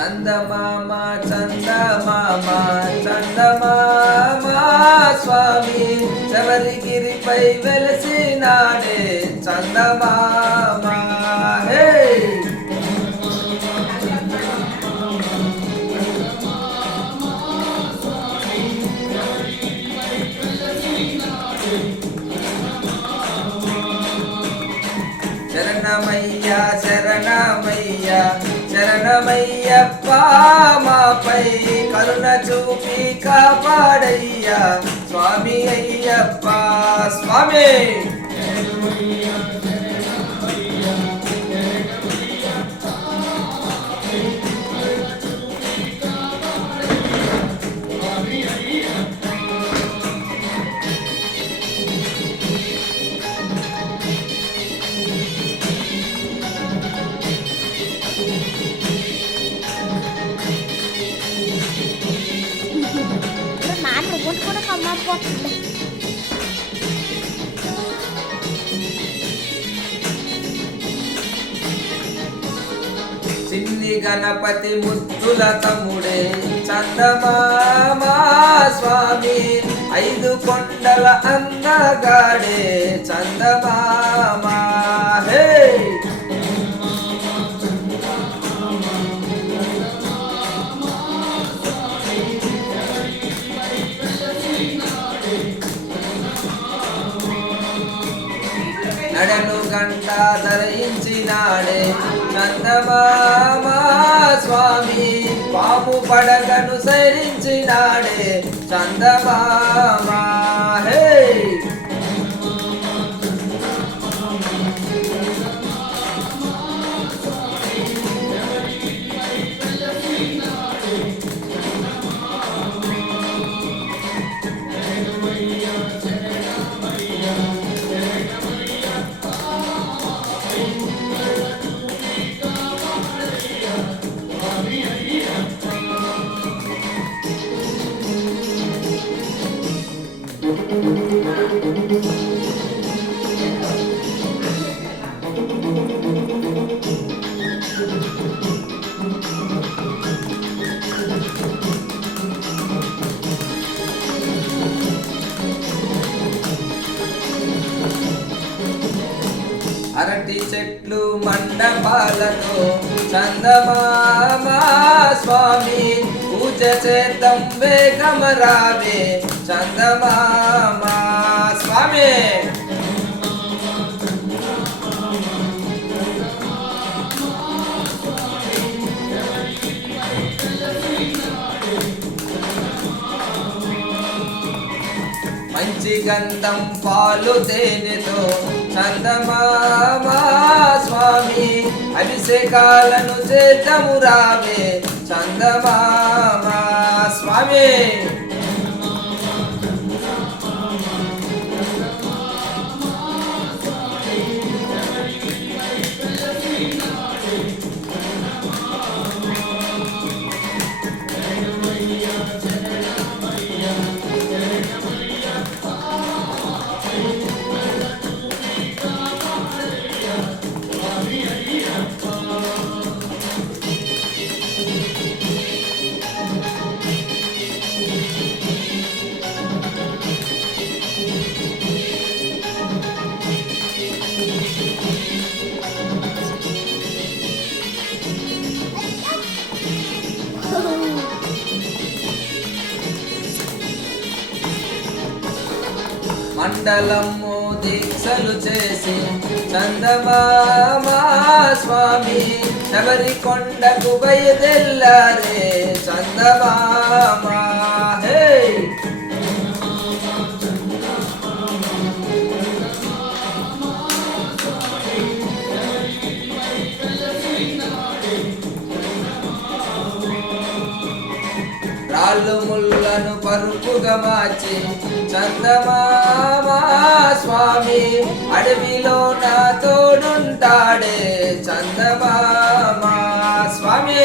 చందమామ చందమామ చందమామ స్వామి శబరిగిరిపై వెలసినాడే చందమామ హే శరణమయ్య శరణమయ్య శరణమయ్యప్ప మాపై కరుణ చూపి కాపాడయ్యా స్వామి అయ్యప్ప స్వామి కూడా కమ్మపోతుంది. చిన్ని గణపతి ముద్దుల తమ్ముడే చందమామ స్వామి 5 కొండల అందగాడే చందమామ హే నడను గంట ధరించినాడే చందమామ స్వామి పాము పడగను సైరించినాడే చందమామ హే అరటి చెట్లు మండపాలతో చందమామ స్వామి పూజ చేద్దాం వేగమరావే చందమామ స్వామి మంచి గంధం పాలు తేనెతో చందమామ స్వామి అభిషేకాలను చేద్దాము రావే చందమామ స్వామి మండలము దీక్షలు చేసి చందమామ స్వామి శబరి కొండకు బయదెల్లారే చందమామ హే రాళ్ళు ముళ్ళను పరుపుగా మార్చి చందమామ స్వామి అడవిలో నా తోడుంటాడే చందమామ స్వామి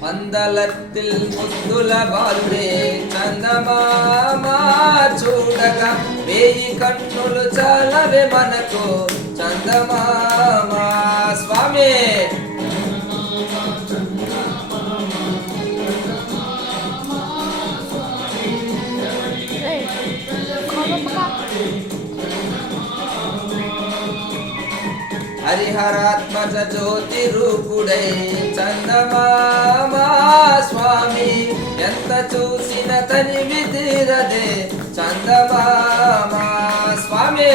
పందలత్తిల్ ముద్దుల బాలుడే చందమామ చూడగా వేయి కన్నులు చాలవే మనకు చందమామ స్వామి హరిహరాత్మజ జ్యోతి రూపుడై చందమామ స్వామి ఎంత చూసిన తనివి తీరదే చందమామ స్వామి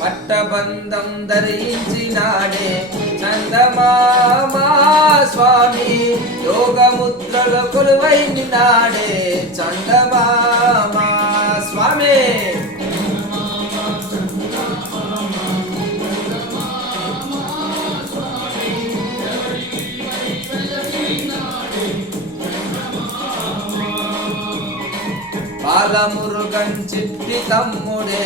పట్టబంధం ధరించినాడే చందమామ స్వామి యోగముద్రలు కొలువైనాడే చందమామ స్వామి బాలమురుగన్ చిట్టి తమ్ముడే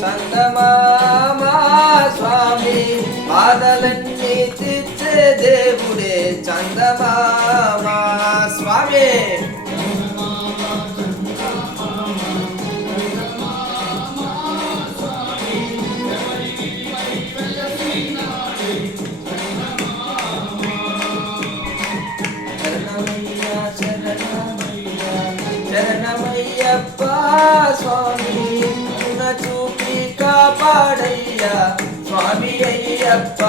చందమామ స్వామి బాధలన్నీ తీర్చే దేవుడే చందమామ స్వామి శరణమయ్యప్ప స్వామి చూపి కాపాడయ్యా స్వామి అయ్యప్ప